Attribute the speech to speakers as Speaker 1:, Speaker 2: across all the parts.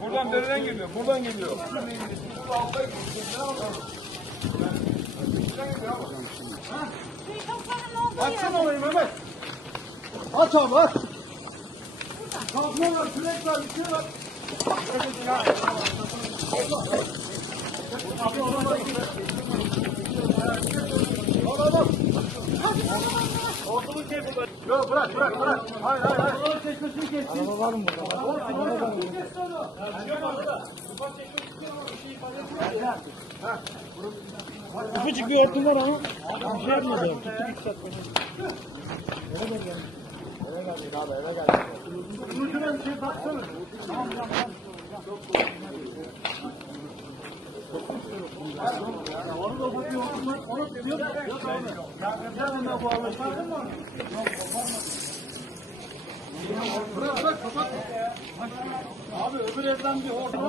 Speaker 1: Buradan dereden geliyor. Buradan geliyor. Açsana orayı Mehmet. Aç abi aç. Kalkma var, kürek var, bir şey var. Kes burada. Yok bırak bırak bırak. Hayır hayır hayır. Oraları çekmesini kessin. Araba var mı burada? Olsun orada. Kes onu.
Speaker 2: Ufacık bir hortum var ama bir şey yapmadı. Tuttu bir saat
Speaker 1: Bunu şuna bir şey taksana. Tamam tamam tamam. Onu da ufak bir hortum var. Onu yok. Yok abi. Nereden ben bu anlaşıldın mı? Bırak bırak. Abi evden bir hortum.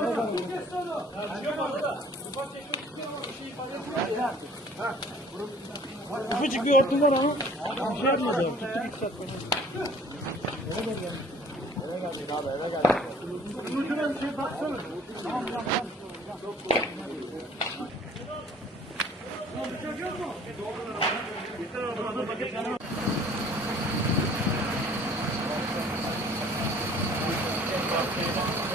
Speaker 2: Ufacık bir hortum var ama bir şey yapmadı. Tuttu bir saat
Speaker 1: Bunu şuna bir şey taksana. Tamam tamam tamam.